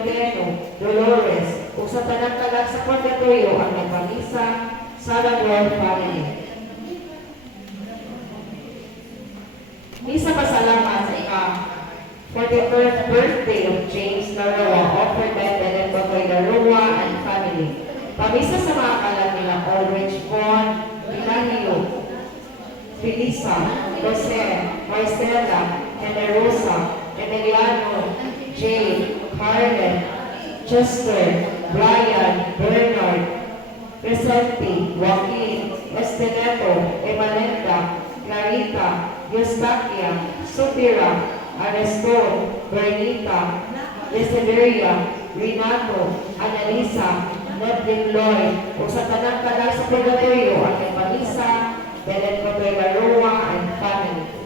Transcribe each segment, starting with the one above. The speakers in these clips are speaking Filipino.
Moreno, Dolores, ug sa tanang kalag sa purgatorio ang nagpamisa sa Lagor family. Misa pasalamat sa ika-41st birthday of James Laroa offered by Belen Bagoy Laroa and family. Pamisa sa mga kalag nila Aldrich Von, Pinanilo, Felisa, Jose, Marcela, Generosa, Emiliano, Jay, Carmen, Chester, Brian, Bernard, Crescenti, Joaquin, Esteneto, Emalenda, Clarita, Eustaquia, Sotira, Areston, Bernita, Desideria, Renato, Annalisa, Nedlin Lloyd, o sa tanang kalag sa purgatorio ang nagpamisa, Belen Bagoy Laroa and family.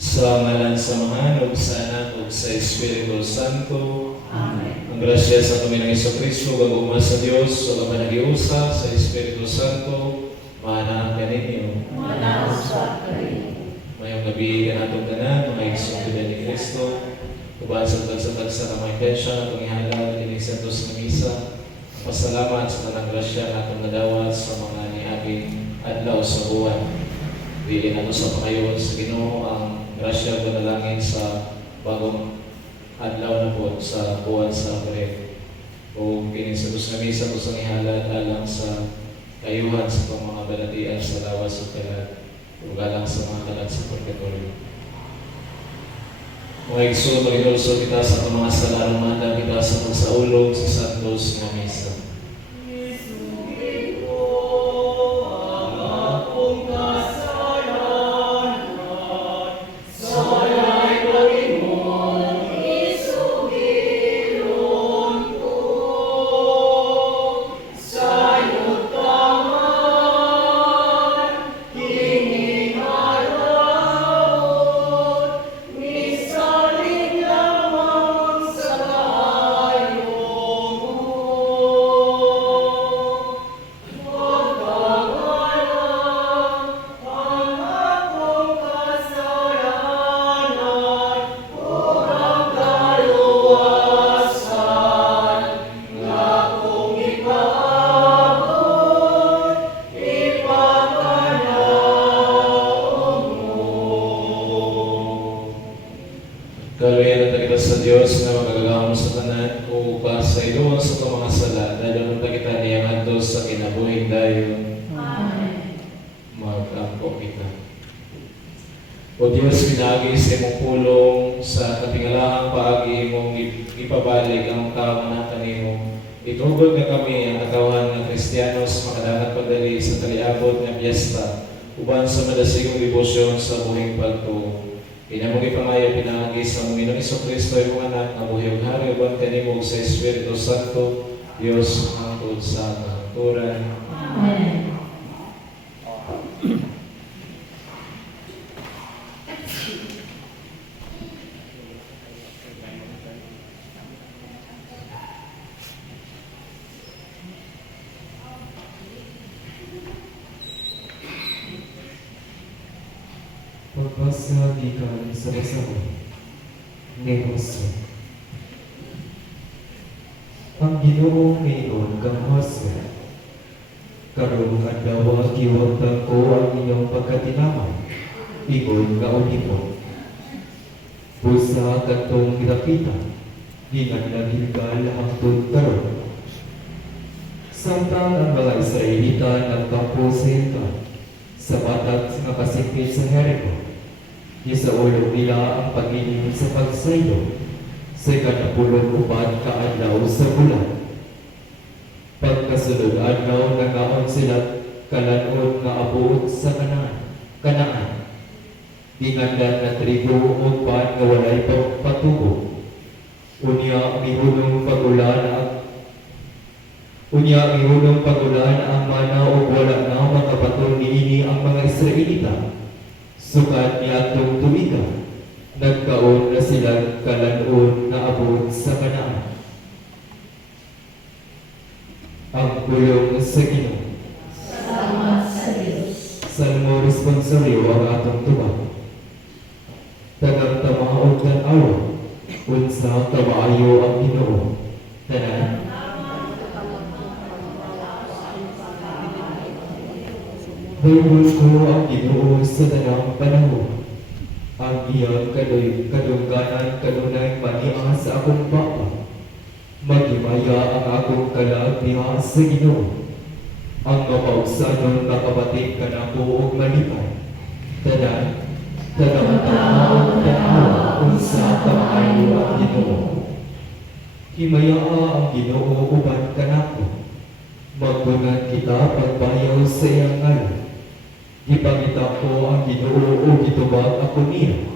Sa ngalan sa Ama, ug sa Anak, ug sa Espiritu Santo. Amen. Ang grasya sa Panginoong Jesucristo, gaguma sa Dios, sa kapanagiusa, sa Espiritu Santo, maanahan ka ninyo. Manaw sa kari. Mayong gabi ka natong tanan, mga igsoon ni Kristo. Kubaan sa tagsatag sa kamay pensya, natong ihalal, inig santos ng misa. Pasalamat sa tanang grasya natong nadawat sa mga niabing adlaw sa buwan. Pili nato sa pakayon sa Ginoo ang grasya panalangin sa bagong adlaw na po sa buwan sa Abril. O kini sa dos na misa kusang ihalad alang sa kayuhan sa itong mga balatian sa lawas o kalat o galang sa mga kalat sa purgatorio. Mga igsoon, mag-inulso kita sa itong mga salaramanda kita sa pagsaulog sa santos na misa. Salay Panginoon. Kaluyan na kita sa Diyos na magagawang sa tanan o upas sa iluon sa mga sala dahil nung kita niyang handos sa kinabuhing dayon. Amen. Mag-ampo kita. O Diyos, pinagi sa imong pulong sa katingalahang paagi imong ipabalik ang kamanatan nimo. Itugod nga kami ang nakawan ng Kristiyanos makadagat padali sa kaliabot nga piyesta uban sa madasigong debosyon sa buhing pagtuo. Pinamong ipangayo pinangagi sa Panginoong Kristo imong anak nga buhi ug hari uban kanimo sa Espiritu Santo Dios hangtod sa katuran. Amen. Pagbasa gikan sa basahan ni Jose. Ang Ginoo ngayon kang Jose, karong adlaw giwagtang ko ang inyong pagkatinaman, igod nga ulipon. Busa katong ginapitan, gingan na Gilgal hangtod karon. Samtang ang mga Israelita nagkampo sa Hilgal, sa batag nga kasipit sa Jericho, gisaulog nila ang pag-inim sa pagsaylo sa kanapulong upat ka adlaw sa bulan. Pagkasunod adlaw nagaon sila kalanod nga abuot sa Kanaan. Dingandan na tribo o pan nga walay patubo. Unya mihunong pagulan ang mana o wala na makapatol niini ang mga Israelita. Sukat niadtong tuiga, nagkaon na sila kalanon na abot sa Kanaan. Ang pulong sa Ginoo. Salamat sa Diyos. Salmo responsaryo ang atong tubag. Tagang tamaog ng awa, unsa kamaayo ang Ginoo. Tanan. Baybol ko ang Ginoo sa tanang panahon. Ang iyang kadungganan kanunay mania sa akong bapa. Magimaya ang akong kalag diha sa Ginoo. Ang mapausanon nakabatik kanako og malipay. Tanan, tanang tanawa unsa kamaayo ang Ginoo. Himayaa ang Ginoo uban kanako. Magbunan kita pagbayaw sa iyang ngalan. Ipangita ko ang Ginoo o gitubag ako niya.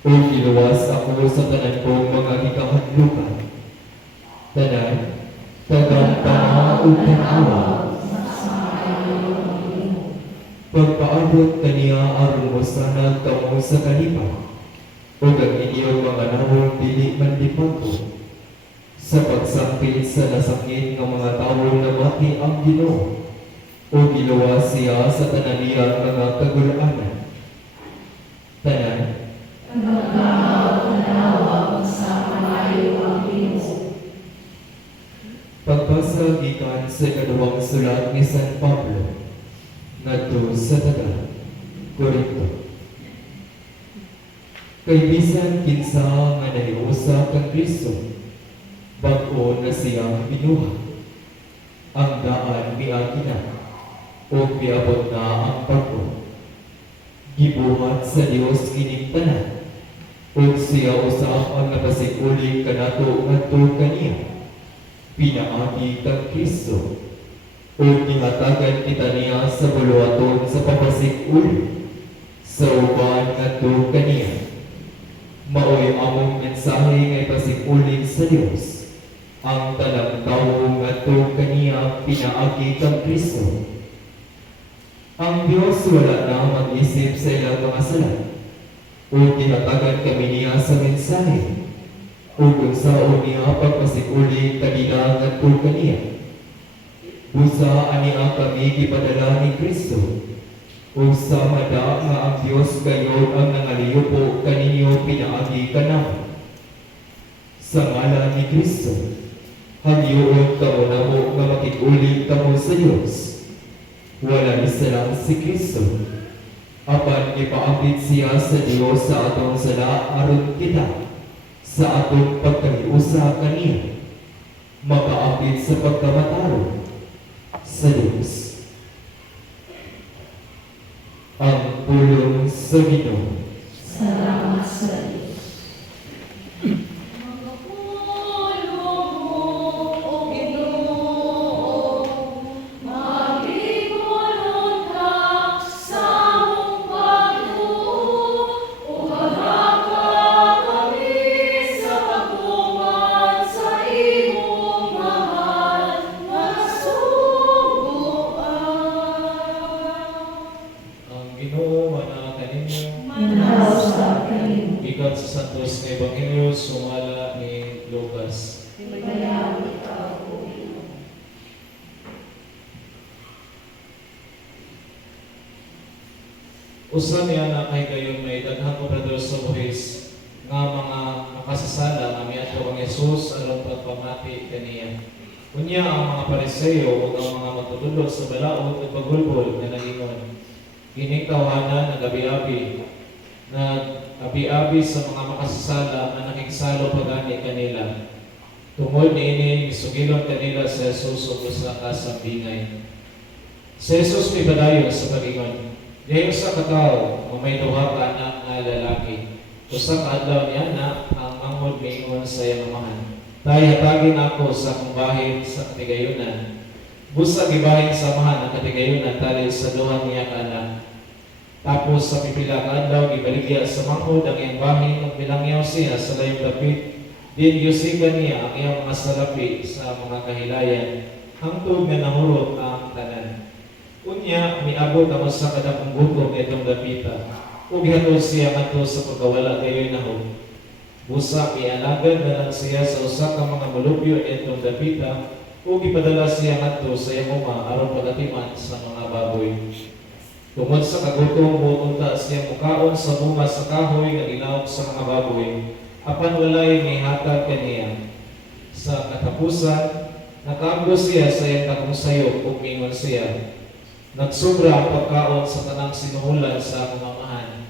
O giluwas ako sa tanan kong mga gikahadlukan. Tanan, tagang tanawa o tanawa. Pagpaabot kaniya aron mo sana kamo sa kalipan. O ang inyong mga nawong dili man lipangko. Sa pagsangpil sa nasakit ng mga tao na mati ang Ginoo. O giluwas siya sa tanan niya mga kagulaanan. Tanan, Tanawa sa kamaayo ang Ginoo. pagbasa gikan sa ikaduhang sulat ni San Pablo ngadto sa taga Corinto. Kay bisan kinsa nga nahiusa kang Kristo, bag-o na siyang binuha. Ang daan miagi na, o piabot na ang pagko. Gibuhat sa Dios kining tanan, o siya usap ang napasikuling kanato ngadto kaniya. Pinaagi kang Kristo, o gihatagan kita niya sa buluhaton sa papasikuli, sa uban ngadto kaniya. Maoy among mensahe ngay pasikuling sa Dios. Ang tanang tawo ngadto kaniya pinaagi kang Kristo. Ang Diyos wala na mag-isip sa ilang mga sala. O tinatagan kami niya sa mensahe. O kung saan niya pagpasikuli kanina ngadto kaniya. Busa aniya kami gipadala ni Kristo. O sa mada nga ang Diyos gayon ang nangaliyo kaninyo pinaagi kanamo. Sa ngalan ni Kristo, hagyoon kamo namo nga makikuling kamo sa Diyos. Wala isa lang si Kristo. Apan ipaabit siya sa Diyos sa atong sala aron kita sa atong pagkaliusa kaniya, makaapit sa pagkamatalo sa Diyos. Ang pulong sa Ginoo. Salamat sa Diyos. Ang Ginoo mana kaninyo Manaw sa kanin. gikan sa santos nga ebanghelyo sumala ni Lucas. Bayaw ikaw o Usa niya na kay gayon may daghang obrador sa buhis nga mga nakasasala nga miadto kang Jesus aron pagpamati kaniya. Unya ang mga Pariseo ug ang mga magtutudlo sa balaod ug pagulbol nga naingon. Kining tawhanan nagabi-abi na abi-abi sa mga makasasala nga nakigsalo pagani kanila. Tungod niini misugilon kanila sa Jesus ug usa ka sambingay. Si Jesus may padayon sa pag-ingon. Dihay usa ka tawo nga may duha ka anak nga lalaki. Usa ka adlaw niya na ang mangod miingon sa iyang amahan. Tay hatagin ako sa akong bahin sa katigayunan. Busa gibahin sa amahan ang katigayunan tali sa duha niya ka anak. Tapos sa pipila ka adlaw gibaligya sa mangod ang iyang bahin ug bilangyaw siya sa layong dapit. Din yusigan niya ang iyang mga salapi sa mga kahilayan. Hangtod nga nahurot ang tanan. Unya, miabot ang usa ka dakong gutom itong dapita. Ug gihatod siya ngadto sa pagkawala kayo'y nahog. Busa mialagad na lang siya sa usa ka mga mulupyo itong dapita ug gipadala siya ngadto sa iyang uma aron pagatiman sa mga baboy. Tungod sa kagutom, muunta siya mukaon sa bunga sa kahoy nga ilawom sa mga baboy. Apan walay mihatag kaniya. Sa katapusan, nakaamgo siya sa iyang dakong sayop ug mingon siya. Nagsobra ang pagkaon sa tanang sinuhulan sa akong amahan.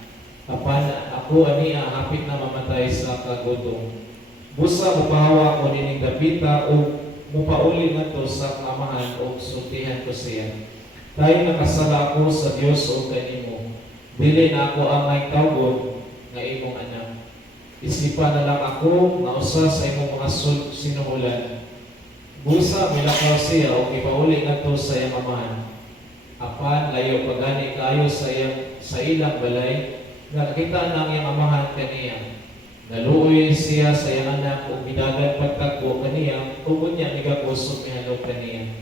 Apan ako aniya hapit na mamatay sa kagutom. Busa mupahawa ko nining dapita o mupauli ngadto sa akong amahan o sultihan ko siya. Tayo nakasala ako sa Dios o kanimo. Dili na ako ang may tawgon nga imong anak. Isipan na lang ako nga usa sa imong mga sinuhulan. Busa milakaw siya o ipauli ngadto sa iyang amahan. Apan layo pagani kayo sa ilang balay, nakita na ang iyang amahan kaniya. Naluoy siya sa iyang anak ug bidagan pagtagpo kaniya, ug unya migakusog mihalok kaniya.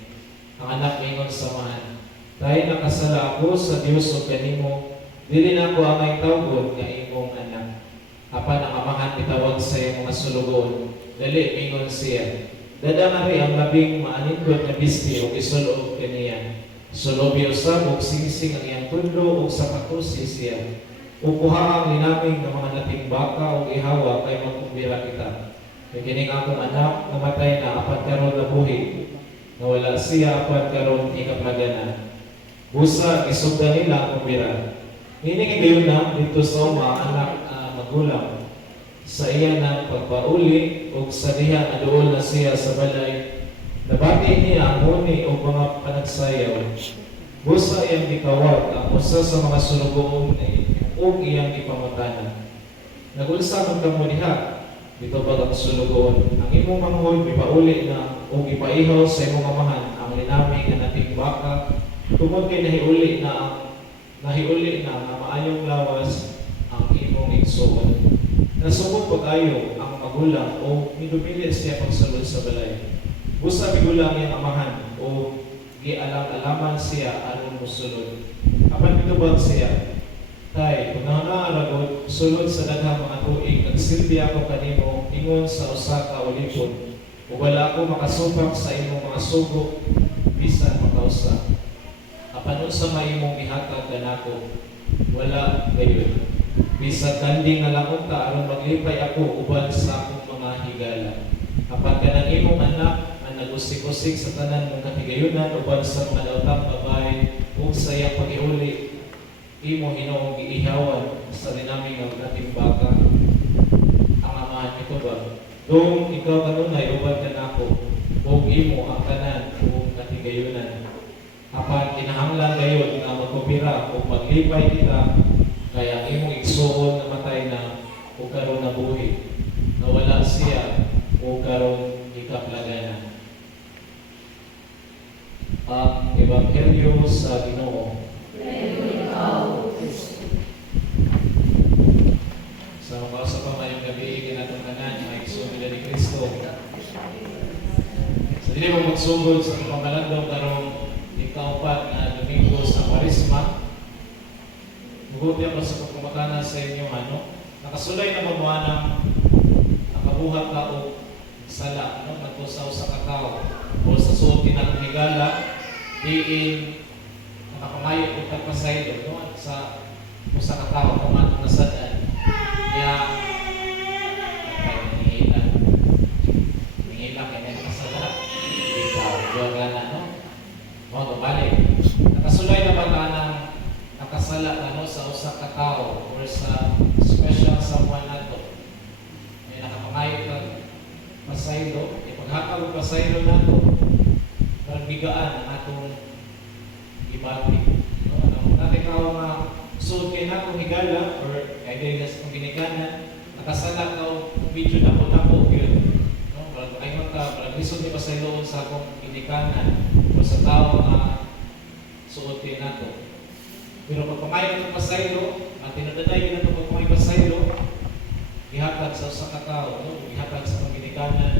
Ang anak mingon sa amahan, "Tay nakasala ako sa Dios ug kanimo, dili na ako amay tawgon nga imong anak." Apan ang amahan mitawag sa iyang mga sulugon, dali mingon siya, "Dadangari ang labing maanindot na bisti ug isulod kaniya." Sulobyo sabog singsing ang iyang tudlo ug sa patusi siya. Ukuha ang linaming ng mga nating baka ug ihawa kay magkumbira kita. Kay kining akong anak namatay na apan karon nabuhi. Nawala siya apan karon ikaplagana. Busa isugdan nila ang kumbira. Ini gayon na dito sa uma anak magulang. Sa iya ng pagpauli ug sa diha aduol na siya sa balay. Nabati niya ang huni o mga panagsayaw. Busa iyang gikawag ang usa sa mga sulugoon o iyang ipamatanan. Nag-ulsa man kamo diha, dito ba ang sulugoon? Ang imong manghod, ipauli na o ipaihaw sa imong amahan ang linaming na nating baka, tungod kay nahiuli na maayong lawas ang imong igsuon. Nasugod pa kayo ang magulang o midumili siya pagsulod sa balay. Busa bigulang iyang amahan o gialam-alaman siya aron mosulod. Apan mitubag siya, "Tay, kung nangaragod, sulod sa daghang mga tuig, nagsilbi ako kanimo ingon sa usa ka ulipon. Ug wala ako makasupak sa imong mga sugo, bisan makausa. Apan unsa may imong ihatag kanako, wala gayon. Bisan tanding nga lang unta aron maglipay ako uban sa akong mga higala. Apan kanang imong anak nagusik-usik sa tanan mong katigayunan uban sa mga daotang babae ug sa iyang pag-iuli, imo Hinoong giihawan sa linaming ng nating baka." Ang amahan nito Dong ikaw kanunay ubad ka nako ug imo ang tanan ug katigayunan. Apan kinahanglan gayon nga magkopira ug maglipay kita kaya ang imong igsuon na matay na ug karon nabuhi. Nawala siya ug karon ikaplaganan. Ang Ebanghelyo sa Ginoo. Sa mga sa pamayong gabi, ginatong tanan, maigsuon nila ni Kristo. Sa dili mo magsugod sa pamalandong karong ikaupat na Domingo sa Kwaresma, muguti ako sa pagkumakana sa inyo, nakasulay na mamuha ng nakabuhat ka o sala, nagpusaw sa kakao o sa suotin na higala, diin nakapamayo o tagpasaydo, sa kakao, kung anong nasadaan. Kaya, nangihila kaya nakasala. Ikaw, gana, mga balik. Nakasulay na ba ka ng nakasala sa usa ka tao or sa special someone nato? May nakapamayo ka pasaylo, ipaghakal ko pasaylo nato, magbigaan ang atong ibati. Natin ka mga suot kayo na kung higala or kaya kung ginikanan, nakasala ka o video na po yun. Ayun ka, parang lisod niya pasaylo sa akong ginikanan o sa tao na suotin nato. Pero pag pamayo ng pasaylo, at tinudaday na ito pag pamayo pasaylo, ihatag sa katao, ihatag sa pagginikanan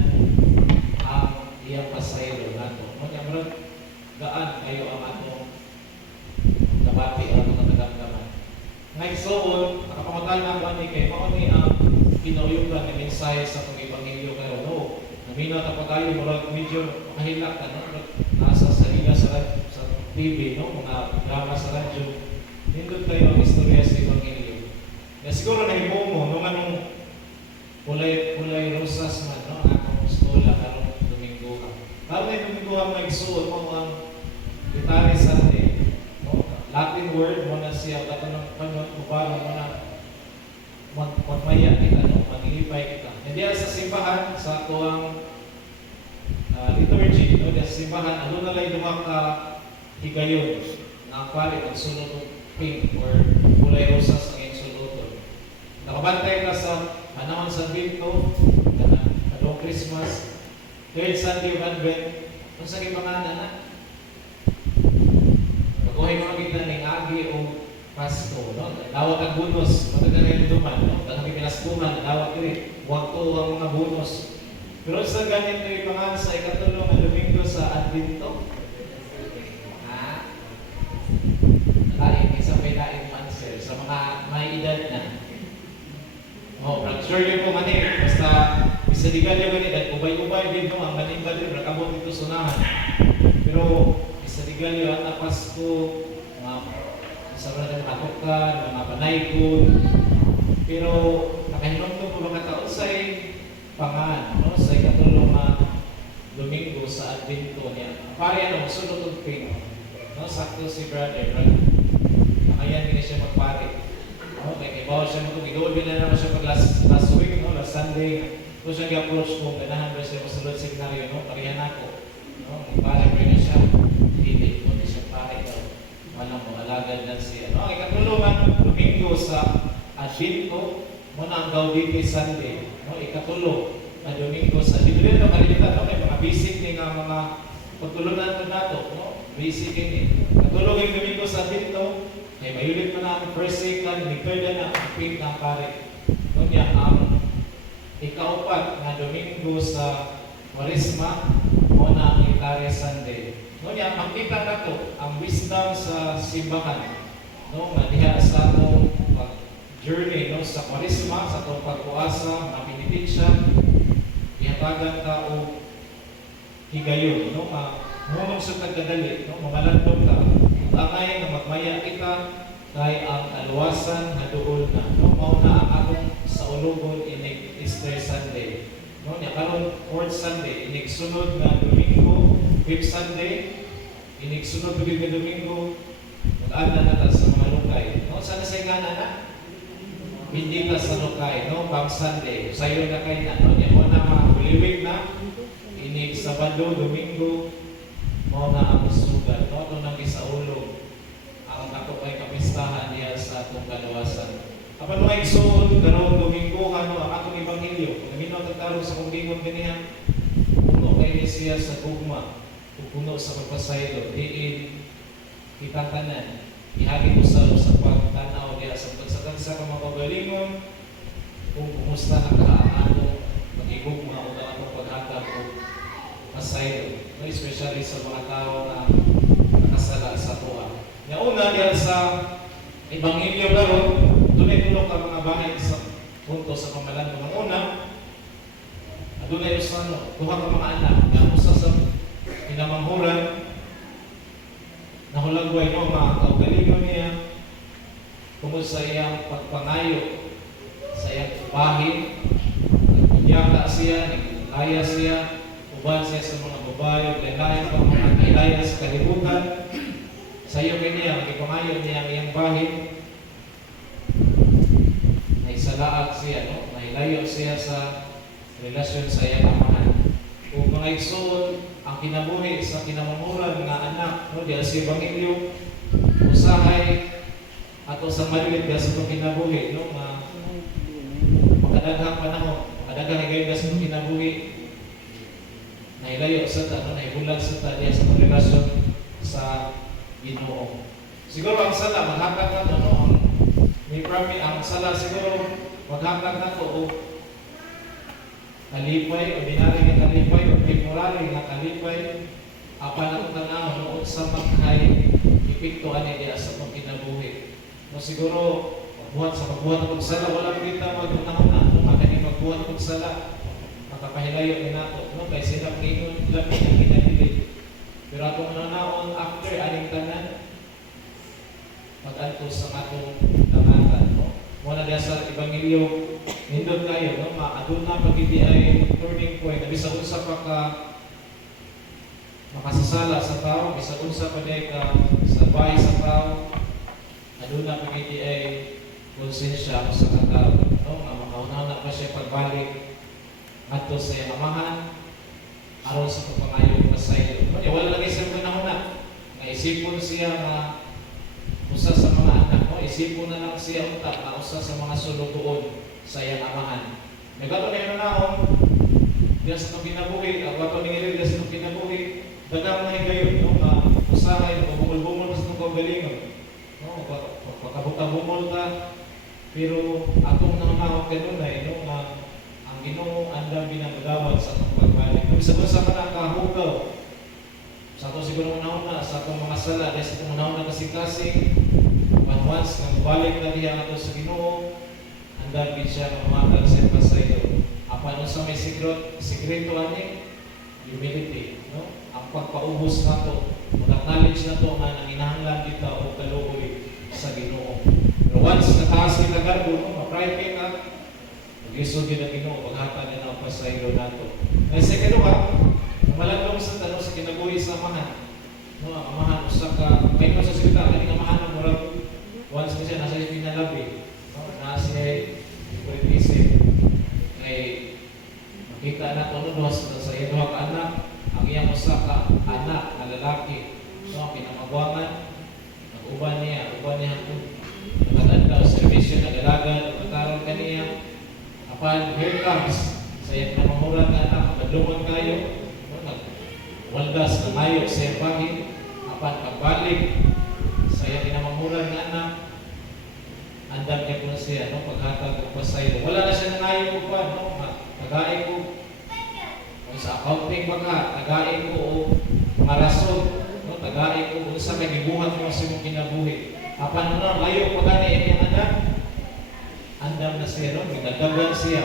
ang iyang pasaylo nato. Kanya marag gaan kayo ang atong nabati ang mga nagamdaman. Ngayon soon, nakapamutan na ako ni kay Mauni ang pinauyukan ng mensahe sa pag-ibangilyo kayo. Naminaw na pa tayo, marag medyo makahilak nasa salida sa TV, mga drama sa radyo. Nindot tayo ang istorya sa Ebanghelyo. Na siguro nahibo mo, nung anong kulay rosas man, akong eskola, karong Domingo ka. Lalo na yung Domingo ka mga igsuot mo ang Gitari Sunday. Latin word mo na siya, katanong kuparo mo na magmaya kita, maglipay kita. Hindi sa simbahan, sa tuwang liturgy, sa simbahan, ano na lang dumaka higayon na palit ang sunod ng pink or kulay rosas ang iyong suluton. Nakabantay ka sa panahon sa Binto, anong Christmas, third Sunday of Advent, kung sa ipanganan na, pagkuhin mo kita ng agi o Pasko, dawat ang bonus, matagaling duman, dalang pinaskuman, dawat rin, huwag to ang mga bonus. Pero sa ganito yung pangalan sa ikatulong na Domingo sa Advento, isang may laing answer sa mga may edad na. Sure yun po manin, basta isaligan nyo ganit, at ubay-ubay din ang manin-bal rin, rakabot ito sunahan. Pero isaligan nyo ang Pasko, mga sabrang ng katukan, mga panaykon. Pero nakahinom ko po mga taon sa'y pangan, sa ikatulong na Domingo sa Advento niya. Pare sunod ng ping. Sakto si brother, ayan din siya magpare. May ibaw siya mag-idol, na naman siya pag last week, last Sunday. Kung siya i-approach ko, ganahan ba siya masulod seminaryo, parihan ako. Magpare pa rin siya, hindi siya pare daw. Walang alagad na siya. Ang ikatulungan, Domingo sa Advento, muna ang Gaudete Sunday. Ikatulong na Domingo sa Advento. Dito kalilitan, may mga basic din nga mga pagtulunan ito nato. Basic ini. Katulog yung Domingo sa Advento, ay mayulit mo na ang first, second, third na ang pink ng pare. Kanya ang ikaupat na Domingo sa Kwaresma o na ang Gitari Sunday. Kanya, makita na to ang wisdom sa simbahan. Diha sa atong journey sa Kwaresma, sa atong pagkuasa, mga pinipitsya, ihatagan ka o higayon. Ngunong sa tagkadali, mamalantong ka, angay na magmaya kita kay ang aluwasan na doon na. Mauna ang atong sa ulugon inig Easter Sunday. Karon 4th Sunday, inig sunod na Domingo, 5th Sunday, inig sunod na Domingo, mag-ana na sa mga lungkay. Sana sa ingana na? hindi ta sa lokay, no? Pang Sunday, sayo na kay na, no? Yan mo na mga buliwig na, ini Sabado, Domingo, mo na ang sugat, no? Ito nang isaulog, ang ako ay kapistahan niya sa atong kalawasan. Apan mga igsoon, karon Domingo, ano, ang atong Ebanghelyo, kung naminaw tagtarong sa kong ganihan, puno kay siya sa gugma, puno sa pagpasaylo, diin, kitatanan, ihagi mo sa pagtanaw niya sa pagsakansa ka mapagalingon, kung kumusta na kaano, mag-igugma o na anong paghatag o pasaylo, no? Especially sa mga tao na nakasala sa tuwa. Nauna diyan sa Ebanghelyo karon, tunay-tunok ang mga bahay sa punto sa pamalan ng una. Adunay usa duha ka mga anak nga usa sa pinamanghuran nahulagway no mga kaugalingon niya tungkol sa iyang pagpangayo sa iyang bahin. Nagpiyaka siya, naglaya siya, uban siya sa mga babae, lain-lain pa mga kailaya sa kalibutan. Sa iyo kanya, ipangayo niya ang iyang bahin. Naisalaag siya, no? Nailayo siya sa relasyon sa iyang amahan. Kung mga igsoon, ang kinabuhi sa kinamumuran nga anak, no? Diya sa Ebanghelyo, usahay ato sa maliit diya sa kinabuhi, no? Makadaghang panahon, makadaghang higay sa kinabuhi. Nailayo sa ta, no? Naibulag sa ta diya sa relasyon sa Ginoo. Siguro ang sala maghatag na to, no? Ang sala siguro maghatag na to o kalipay, ordinary nga kalipay, o temporary nga kalipay, apa na itong tanaw, no? Sa maghay, ipiktuan niya sa itong kinabuhi. No, siguro, pagbuhat ng sala, walang kita magpunahon na, no? Magaling magbuhat ng sala, makapahilayo ni nato, no? Kaya sila Panginoon, labi ang kinadilig. Pero atong nanaon after aning tanan, mag-antos sa atong tangatan, no? Muna diya sa Ebanghelyo, nindot kayo, no? Maaduna pag hindi ay turning point, bisa unsa pa ka makasasala sa tao, bisa unsa pa diya ka sabay sa tao, aduna pag hindi ay konsensya sa katao, no? Makaunaw pa siya pagbalik ato sa iyang amahan, aron sa pagpangayo pasaylo. No? Wala lang isang panahon na, naisipon siya na usa sa mga anak mo, isipon na lang siya unta na usa sa mga sulugoon sa iyang amahan. Nagato na yun naon, diyan sa pagkinabuhi, ang wato ni Ngilid, diyan sa pagkinabuhi, dagang na higayon, no? Usahay, bumul-bumul sa itong kagalingon. No? Pagkabuta-bumul ka, pero atong nangamawag ganun na, no? Ang Ginoo andang binagdawat sa itong pagbalik. Bisa sa ka nakahugaw, sa ito siguro una-una, sa itong mga sala, dahil sa itong una-una kasing-kasing, once nang balik na diya ato sa Ginoo, andang din siya ng umatag sa pasayo. Apan sa may sikreto ani, humility, no? Ang pagpaubos na ito, mag-acknowledge na ito nga nanginahanglan kita o kaluoy sa Ginoo. Pero once nataas kita garbo, no? Ma-private ka, mag-isog yun ang Ginoo, maghata na ang pasayo na ito. Ay sa kaluha, malandong sa tanong sa kinabuhi sa amahan. No, ang amahan, usa ka, may sa salita, ang amahan ng murag, once na siya, nasa pinalabi. No, nasa politisip. Ay, makita na ito nun, sa iyong mga anak, ang iyang usa ka anak na lalaki. No, pinamagwangan, nag-uban niya kung nagkatanda o servisyo, nag-alagan, nagkataroon ka niya. Apan, here comes, sa iyong namamurang anak, madlungan kayo, waldas na mayo sa iyong bahin, apan pagbalik sa iyong pinamamurang anak, andam niya po siya, no? Paghatag o pasaylo. Wala na siya nangayon ko pa, no? Tagain ko, kung sa accounting baka, tagain ko o mga rason, no? Tagain ko kung sa may gibuhat mo sa mong kinabuhi. Apan mo layo pa gani yung anak, andam na siya, no? Ginagagan siya,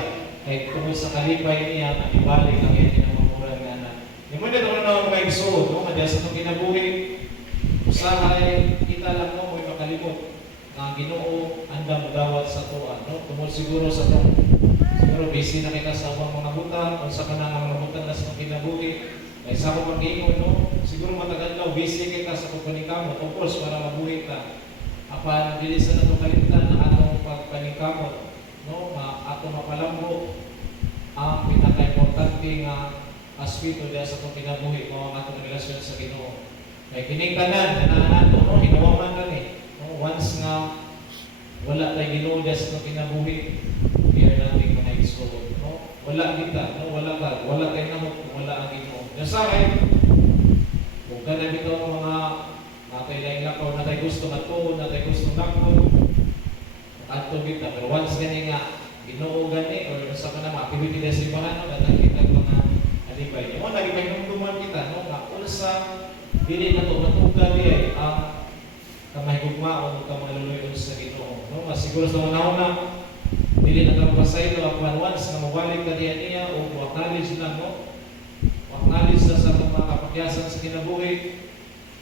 kahit tungkol sa kalipay niya, nakibalik ang iyong pinamamurang anak. Yung mga dito na mga igsoon, no? Madya sa itong kinabuhi, usahay, kita lang mo, may makalimot. Ang Ginoo andam magawat sa tuwa, no? Tungkol siguro sa itong, siguro busy na kita sa mga buta, kung sa kanang mga buta na sa kinabuhi, ay sa akong pag-iingon, no? Siguro matagal daw, busy kita sa pagpanikamot, of course, para mabuhi ka. Apan, bilis na itong kalimutan na atong pagpanikamot. no nga ato mapalambo ang pinaka-importante nga aspeto diya sa itong kinabuhi mo ang atong relasyon sa Ginoo. Kay kining tanan na nato no hinawaman ra ni. No, once nga wala tay Ginoo diya sa itong kinabuhi, we are nothing mga igsoon. No, wala kita, no wala tay nahok kung wala ang Ginoo. Nasakay kung kana bitaw ang mga natay lain lakaw natay gusto mato, natay gusto nakon. Ato kita pero once gani nga Ginoo gani or sa kana activity na simbahan no natagit lang mga alibay. Mo lagi may nungduman kita no nga unsa dili na to matuga di ang kamahigugmaon o kamaluloyon sa Ginoo. No nga siguro sa una dili na ka pasaylo ang once nga mawalik ka niya o acknowledge lang no. Acknowledge sa mga kapakyasan sa kinabuhi.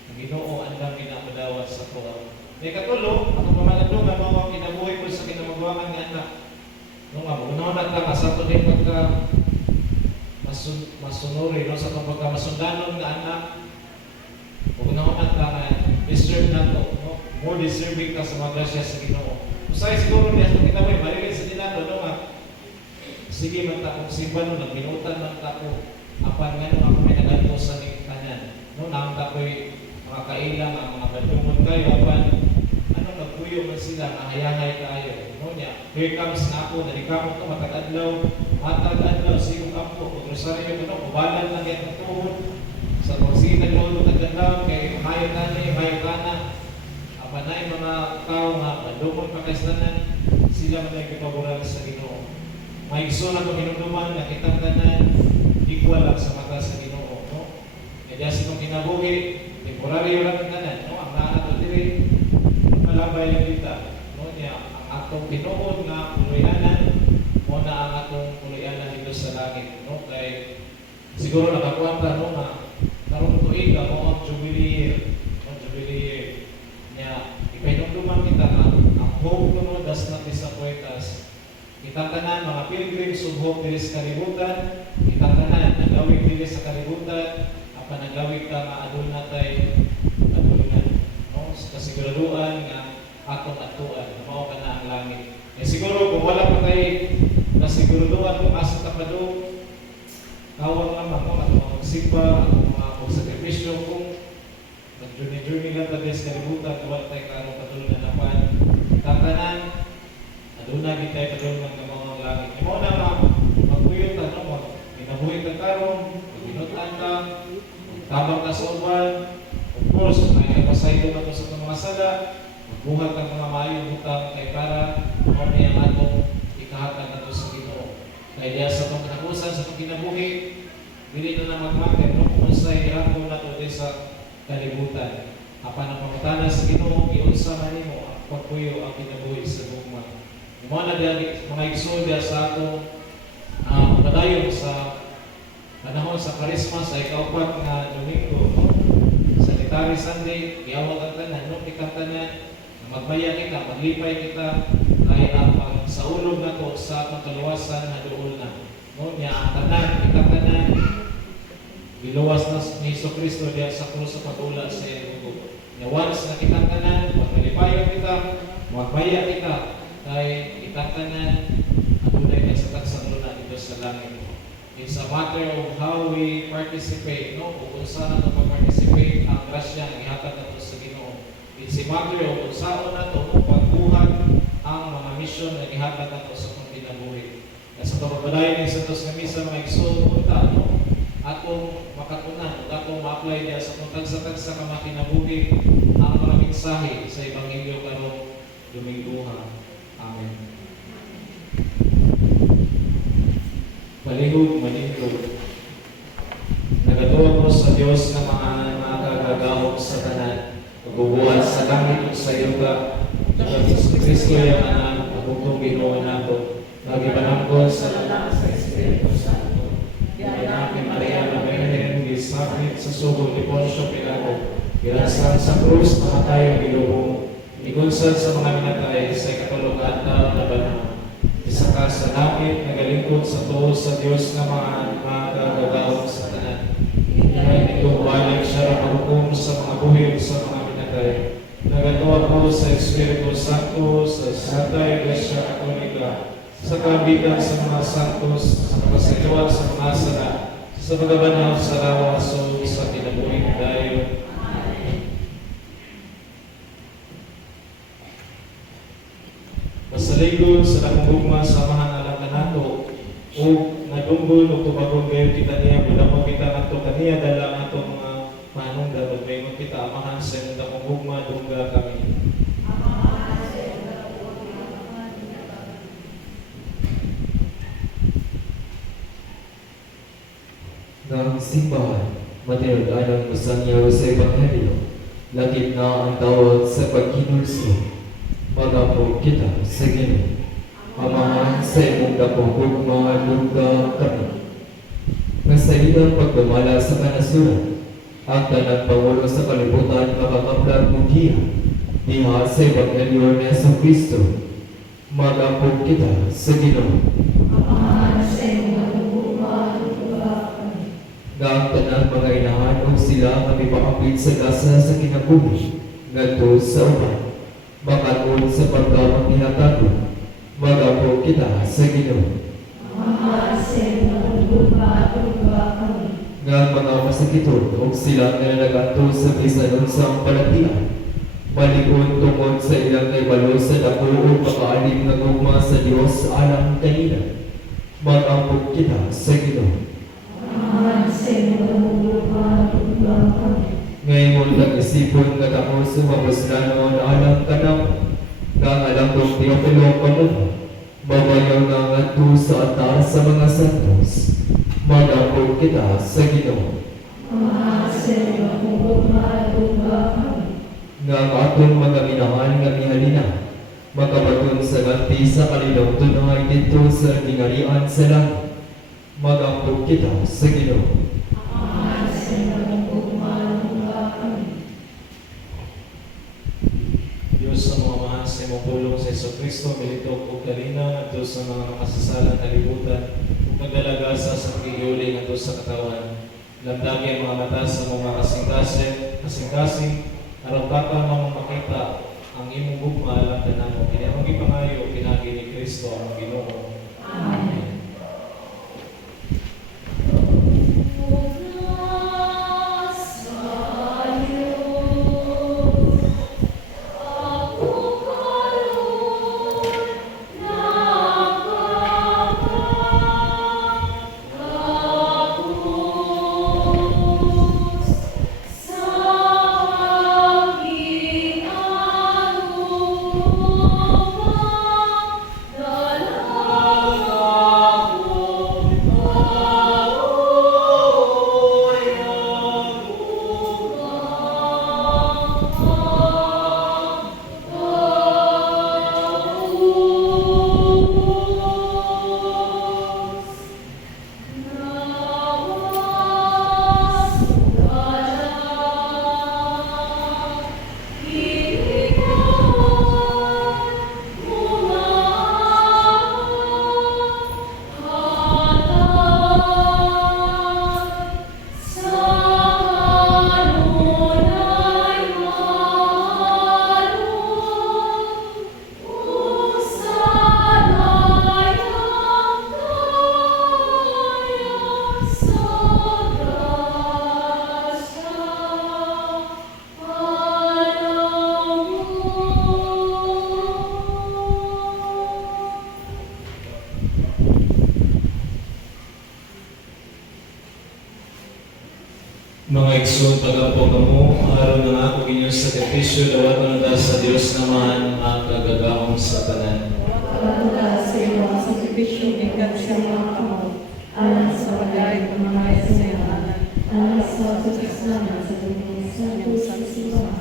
Ang Ginoo andam ginamadawat sa tuwa. May katulo, ang pamalandungan mo ang kinabuhi ko sa kinamagawangan nga anak. No nga, unahon na ka sa ito din pagka masunuri, no? Sa itong pagka masundanon nga anak, unahon na ka nga, deserve na ito, no? More deserving ka sa mga grasya sa Ginoo. Usay siguro niya sa kinabuhi, maligid sa dinato, no nga, sige man ta kung simba no, nagbinutan man ta ko, apan nga nung ako may naganto sa kanan. No, naang ta ko'y mga kailang, mga badungon kayo, apan nagpuyo man sila, mahayangay kayo. No niya, here comes na ako, nalikamot ko, matag-adlaw, sigong kampo, kung rosaryo ko, no, kubalan lang yan ang tuhod. Sa pagsitan mo, matag-adlaw, kay mahayo ka na. Apanay mga tao nga, bandungon pa kaisanan, sila man ay kipaguran sa Ginoo. May gusto na itong hinunduman, nakitang tanan, equal lang sa mata sa Ginoo. No? Kaya sa itong kinabuhi, temporaryo lang ang tanan. No? Ang naanato diri, malabay lang kita. No niya ang atong tinuod nga puluyanan mo na ang atong puluyanan dito sa langit. No kay siguro nakakuha ta no nga karon tuig ka mo ang jubilee. Ang jubilee niya ipinumduman kita nga ang hope no does not disappoint us. Kita tanan mga pilgrims ug hope diri sa kalibutan. Kita tanan naglawig diri sa kalibutan. Apan naglawig ka nga adun natay kasiguraduan nga atong atuan, mao ka na ang langit. Eh siguro kung wala pa kay kasiguraduan kung asa ta pa do, tawag naman mo atong magsigba, mga pagsakripisyo kung nag-journey lang tayo sa kalibutan, wala tayo karong katulungan na pan. Tatanan, aduna di tayo katulungan ng mga langit. Mao na nga, magpuyot ka no, ginabuhi ka karon, ginutan ka, tabang ka sa uban. Of course, may napasaylo na ito sa mga sala, magbuhat ang mga mayong utang kay para may ang atong ikahatag na ito sa Ginoo. Kaya diya sa itong kinabusan, sa itong kinabuhi, hindi na magmaker, no? Kung sa'y hapon na ito sa kalibutan. Apan ang pamutana sa Ginoo, iunsa man mo ang pagpuyo ang kinabuhi sa bukma. Yung mga nagdali, mga igsoon sa atong padayon sa panahon sa Karisma, sa ikaupat nga Domingo, no? Sanitary Sunday, giyawag ang tanan, no? Ikang tanan, magbaya kita, maglipay kita, kaya ang pagsaulog na to sa atong kaluwasan na doon na. No? Niya ang tanan, ikang tanan, giluwas na ni Hesus Kristo diya sa krus sa pag-ula sa iyong dugo. Niya once na kitang tanan, maglipayan kita, magbaya kita, kaya ikang tanan, adunay ka sa tagsang luna dito sa langit. It's a matter of how we participate, no? Kung saan nato pag-participate ang grasya ng ihatag nato sa Ginoo. It's a matter of kung saan nato pagbuhat ang mga mission na ihatag nato sa itong kinabuhi. At sa pagpapadayon ng Santos nga Misa, mga igsoon punta, no? Atong makatunan, atong ma-apply niya sa itong tagsa-tagsa ka mga kinabuhi ang mga mensahe sa Ebanghelyo karong Dominguha. Amen. Palihog, malingkod. Nagatuwa ko sa Diyos na mga kagagawog sa tanan, pagbubuhat sa langit o sa yuga, at sa Kristo yung anak, magugtong Ginoo nato, nagibanangkon sa lalang sa Espiritu Santo. Anak ni Maria na Virgen, gisakit sa sugod ni Poncio Pilato, girasan sa krus, namatay ang ilubong, igunsad sa mga minatay sa ikatulog adlaw na banal. Isa ka sa langit, nagalingkod sa tuod sa Diyos na mga kagagawog sa tanan. Ngayon itong balik siya maghukom sa mga buhig sa mga pinatay. Nagatuwa ko sa Espiritu Santo, sa Santa Iglesia Katolika, sa kabilang sa mga santos, sa pasayuan sa mga sala, sa pagabanaw sa lawaso, sa kinabuhing dayon. Masaligod sa nakagugma sa mahangalang kanato, o nadunggol o tubagong gayon kita niya, mula mo kita nato kaniya, dala nato mga manungga, o gayon kita amahan sa imong nakagugma, dungga kami. Ng simbahan, matinudanan mo sa niyo sa Ebanghelyo, lakip na ang tawag sa paghinulso. Magapo kita sa Ginoo. Amahan sa imong nakagugma, dungga kami. Nga sa ilang pagdumala sa kanasuran, ang tanang pangulo sa kalibutan makakaplag mugiya, diha sa Ebanghelyo ni Jesucristo. Magapo kita sa Ginoo. Amahan sa imong nakagugma, dungga kami. Nga ang tanang mga inahan o sila nga mipakapit sa gasa sa kinabuhi, ngadto sa uban, makatod sa pagkamang hinatago, magapo kita sa Ginoo. Amahan sa imong nakagugma, dungga kami. Nga ang mga masakiton o sila nga nalaganto sa bisan unsang palatian, malikon tungod sa ilang naibalo sa dako o pakaalim nga gugma sa Dios alang kanila, magapo kita sa Ginoo. Amahan sa imong nakagugma, dungga kami. Ngayon nag-isipon nga dako sumabuslanon alang kanamo, nga alang kong Teofilo Pamuno, babayaw nga ngadto sa atas sa mga santos, magapo kita sa Ginoo. Amahan sa imong nakagugma, dungga kami. Nga ang atong mga minahan nga mihalina, makabaton sa ganti sa kalinaw tunay dito sa tingarian sa langit, magapo kita sa Ginoo. Amahan sa imong nakagugma, dungga kami. Diyos sa mga mahal sa imong pulong sa Jesucristo, militok o kalina, at Diyos sa mga makasasalang kalibutan, nagdalagasa sa kiguli at Diyos sa katawan. Lamdagi ang mga mata sa mga kasing-kasing, araw baka mga makita ang imong gugma alang tanan mo. Kaya ang ipangayo, pinagi ni Kristo ang Ginoo. Amen. Mga igsoon, pag-apo mo, araw ng ako inyong sakripisyo, dawat na sa Diyos naman ang kagagahong sa tanan. Pagkakita sa iyo ang sakripisyo ikat sa mga kamot, alang sa pagay ng mga sa iyong anak, alang sa pagkasama sa dunia sa Diyos sa simbahan.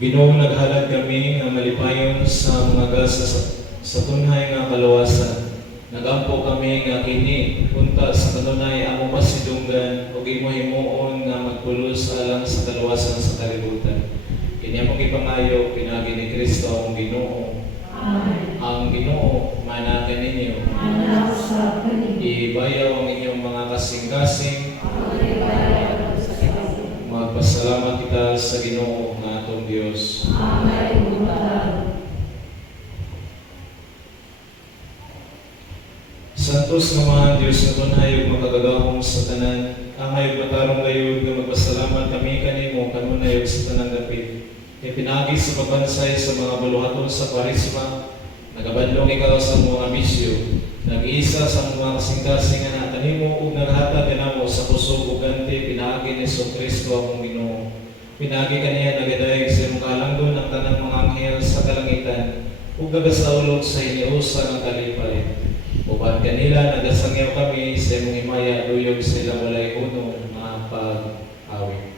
Ginoong naghalad kami nga malipayon sa mga gasa sa tunhay nga kalawasan. Nagampo kami nga kini punta sa kanunay amo pasidunggan ug imo-himuon nga magpulos alang sa kalawasan sa kalibutan. Kini among ipangayo pinagi ni Kristo ang Ginoo. Amen. Ang Ginoo managan ninyo. Anak sa kanino. Ibayaw ang inyong mga kasing-kasing. Pagkakita sa iyo. Magpasalamat kita sa Ginoo nga atong Diyos. Amen. Santos naman, Diyos na tunay ug makagagahom sa tanan, angay ug matarong gayud nga magpasalamat kami kanimo kanunay ug sa tanang dapit. Ipinagi sa pagbansay sa mga buluhaton sa Kwaresma, nagabadlong ikaw sa mga bisyo, nag-iisa sa mga kasing-kasing nga kanimo ug naghatag kanamo sa kusog ug ganti pinaagi ni Kristo among Ginoo. Pinagi kaniya nagadayeg sa imong kalangdon ang tanang mga anghel sa kalangitan ug nagasaulog sa iniusa ng kalipay. Uban kanila nagasangyaw kami sa imong himaya luyog sa ilang walay uno mga pag-awit.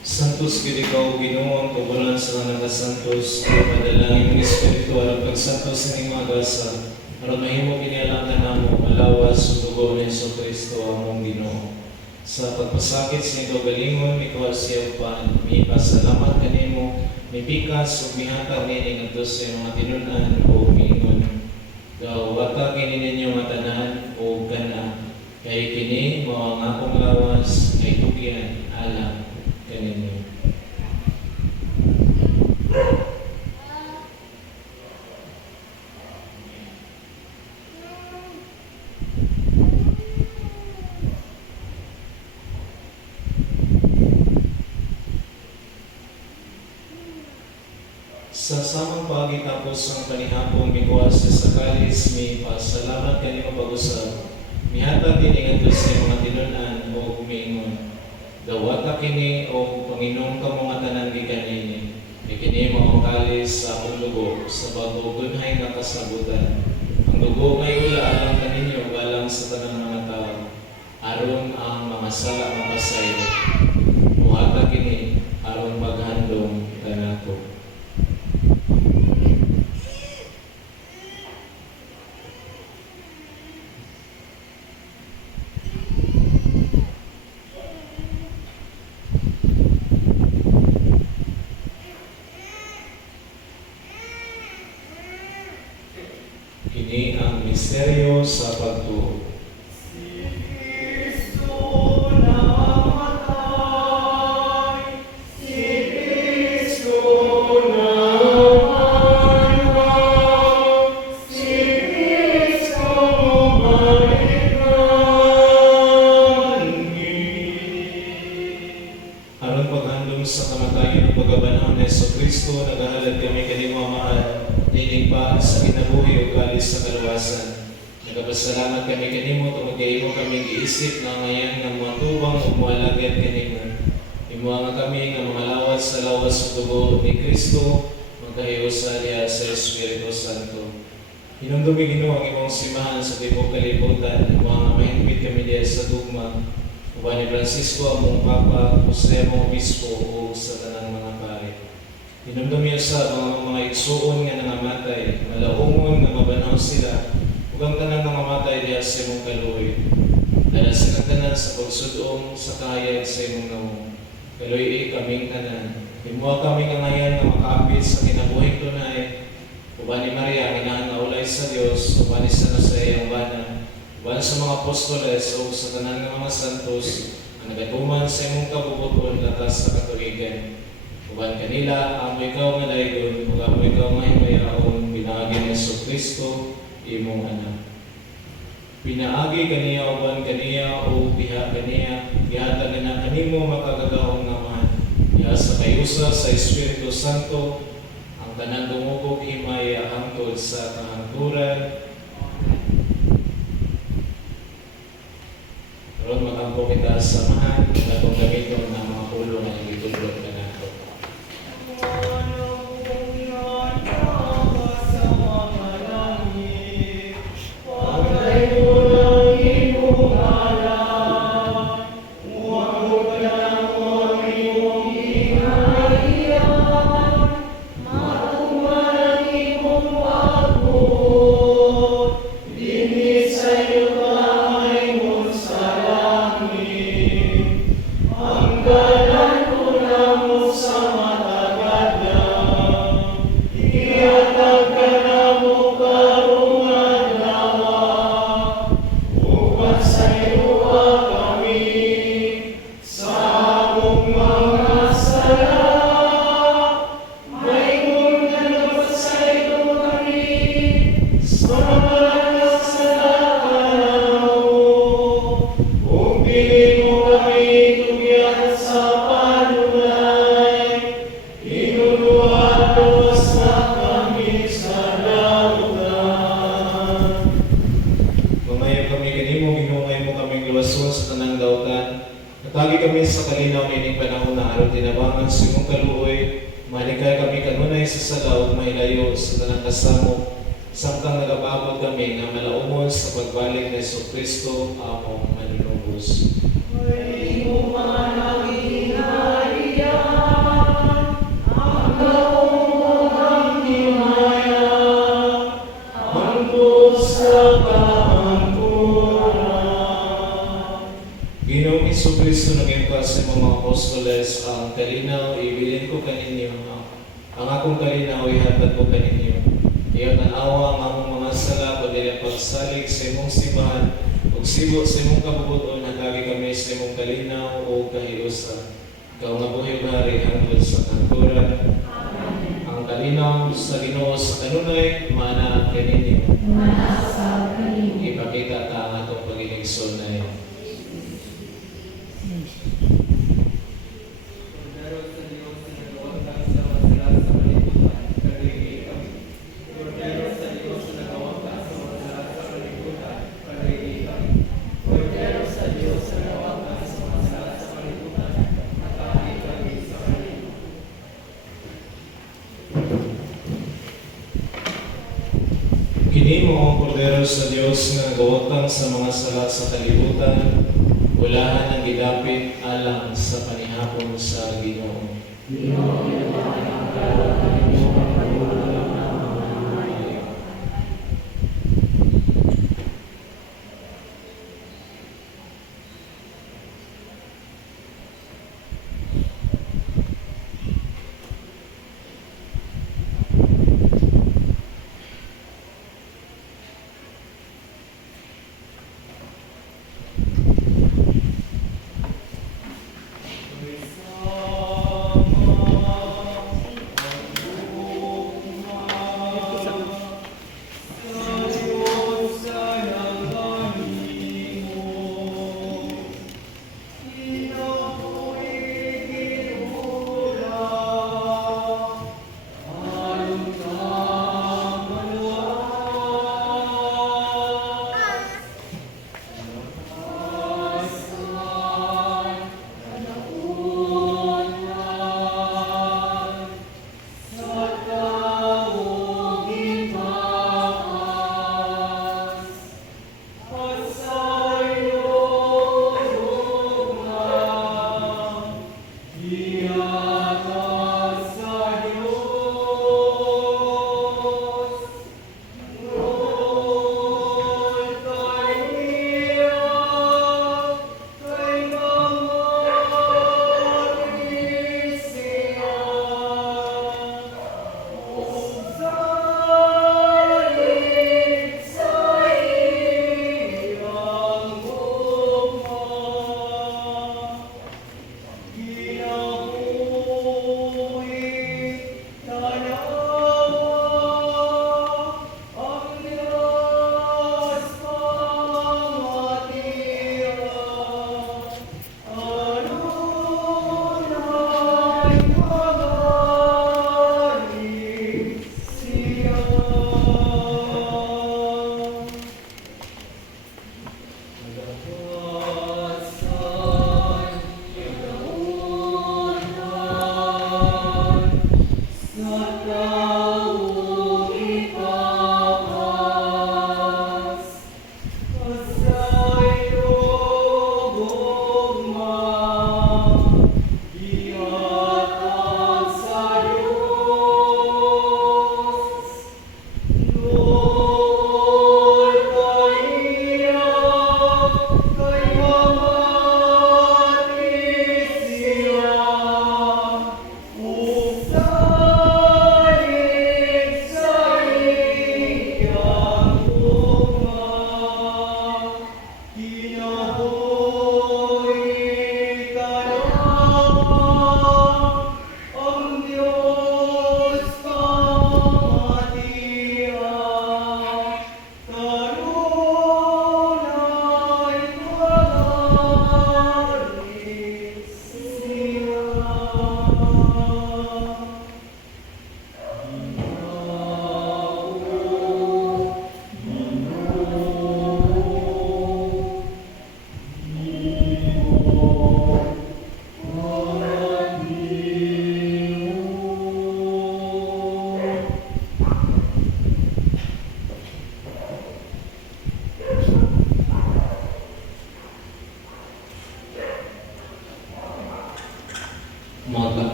Santos gid ikaw Ginoo ang kabulan sa mga santos, padalangin ng Espiritu aron pagsantos ning mga gasa, aron mahimo kinialangkan namo malawas ug dugo ni Kristo among Ginoo. Sa pagpasakit sa ikaw galingon ikaw siya upan, mipasalamat kanimo, mipikas ug mihatag nini ngadto sa mga tinud-an o miingon. Daw wata kini ninyo nga tanan o kana, kay kini mao ang akong lawas kay tugyan alam kanino. Sa samang pagitapos ang panihapon mikuwas sa kalis, mi pasalamat kanimo pag-usab. Mihatag din ingadto sa mga tinud-an o miingon. Dawata kini o Panginoon ka mga tanan gikanini. Kini mao kalis sa akong dugo sa pagdugunhay nga kasabutan. Ang dugo may ula alang kaninyo galang sa tanang mga tao. Aron ang mga sala mapasay. Muhatag kini aron maghandom kanako. Kini ang misteryo sa pagtuo. Aron paghandom sa kamatayon ug pagkabanhaw ni Kristo, nagahalad kami kanimo mahal. Dinig pa sa kinabuhi o kalis sa kaluwasan. Nagapasalamat kami kanimo tungod kay imo kami giisip na ngayon nga mga tubang o mualagad kanimo. Imo nga kami nga mga lawas sa lawas sa dugo ni Kristo, magkahiusa niya sa Espiritu Santo. Hinumdumi Ginoo ang imong simbahan sa tibok kalibutan, imo nga mahingpit kami diya sa dugma. Uban ni Francisco among Papa, Jose among Obispo o sa tanang mga pari. Hinumdumi sa mga igsuon nga nangamatay, malaungon nga mabanhaw sila, ug ang tanan nangamatay diha sa imong kaluoy. Dala sa tanan sa pagsudong sa kahayag sa imong naong. Kaluoy kaming tanan. Himuha kami nga ngayon nga makaapit sa kinabuhing tunay. Uban ni Maria, nga ulay sa Dios, uban ni sa iyang bana, uban sa mga apostoles o sa tanan ng mga santos ang nagatuman sa imong kabubuton latas sa katuigan. Uban kanila, amo ikaw nga laygon, ug amo ikaw nga himayaon, pinaagi ni Jesucristo, imong anak. Pinaagi kaniya uban kaniya o biha kaniya, gihatag na kanimo makagagahong naman. Ya sa kayusa sa Espiritu Santo, ang tanang dumugog himaya hangtod sa kahangturan. Karon magampo kita samahan at atong gamiton ng mga pulo na nagitudlot na nato. Mamaya kami kanimo, ginungay mo kaming luwaswan sa tanang dautan. Natagi kami sa kalinaw na ining panahon na aron tinabangan sa imong kaluoy. Malikay kami kanunay sa salaw, mailayo sa tanang kasamo. Samtang nagababot kami na malaumon sa pagbalik ni Jesucristo, among manunubos. Ginoong Jesucristo nag-impas sa mga apostoles ang kalinaw, ibilin ko kaninyo. Ang akong kalinaw, ihatag ko kaninyo. Iyon ang awa ang among mga sala, pagdili pagsalig sa imong simbahan, ug sibo sa imong kabubuton, nagagi kami sa imong kalinaw o kahiusa. Ikaw nga buhay hari hangtod sa kanturan. Ang kalinaw sa Ginoo sa kanunay, mana kaninyo. Ipakita ta ang atong pag-iligson na iyon. Kini mo ang kordero sa Dios nga nagawatang sa mga salat sa kalibutan, ulahan ang gidapit alang sa panihapon sa Ginoo.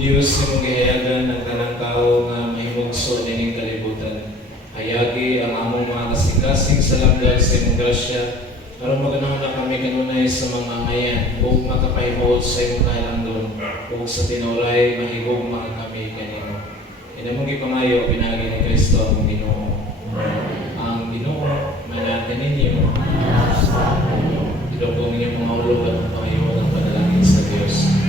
Diyos sa mong gihayagan ng tanang tao nga mahimugso nining kalibutan. Hayagi ang among mga kasing-kasing sa lamdag sa imong grasya aron maganahon na kami kanunay sa mga ngayan ug makapahimuot sa imong kahalangdon ug sa tinuray mahigog mga kami kanimo. Inamong gipangayo pinagi ni Kristo ang Ginoo. Ang Ginoo manatan ninyo. Idugong ninyo mga ulo at pangayo ng panalangin sa Dios.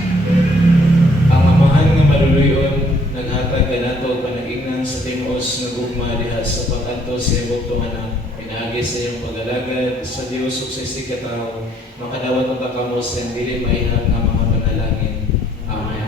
Ang amahan nga maluluyon naghatag kanato panagingnan sa tinuos nga gugma diha sa pag-adto sa imong tuhanan. Pinagi sa iyong pag-alagad sa Dios ug sa isig katao makadawat ang kamo sa dili maihang nga mga panalangin. Amen.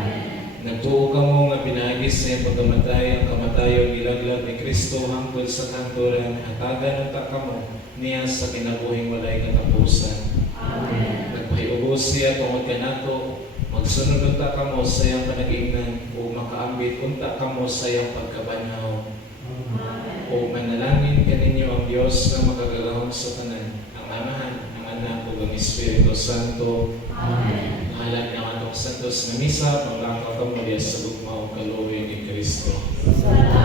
Nagtuo kamo nga pinagi sa iyong pagkamatay ang kamatayon gilaglag ni Kristo hangtod sa kanturan hatagan ang kamo niya sa kinabuhing walay katapusan. Amen. Nagpahiubos siya tungod kanato magsunod unta kamo sa iyang panag-ingnan o makaambit unta kamo sa iyang pagkabanhaw. O manalangin kaninyo ang Diyos na makagagahom sa tanan, ang Amahan, ang Anak ug ang Espiritu Santo. Amen. Ngalan ng Atong Santos nga misa, paglakaw kamo diya sa gugma o kaluoy ni Kristo. Salamat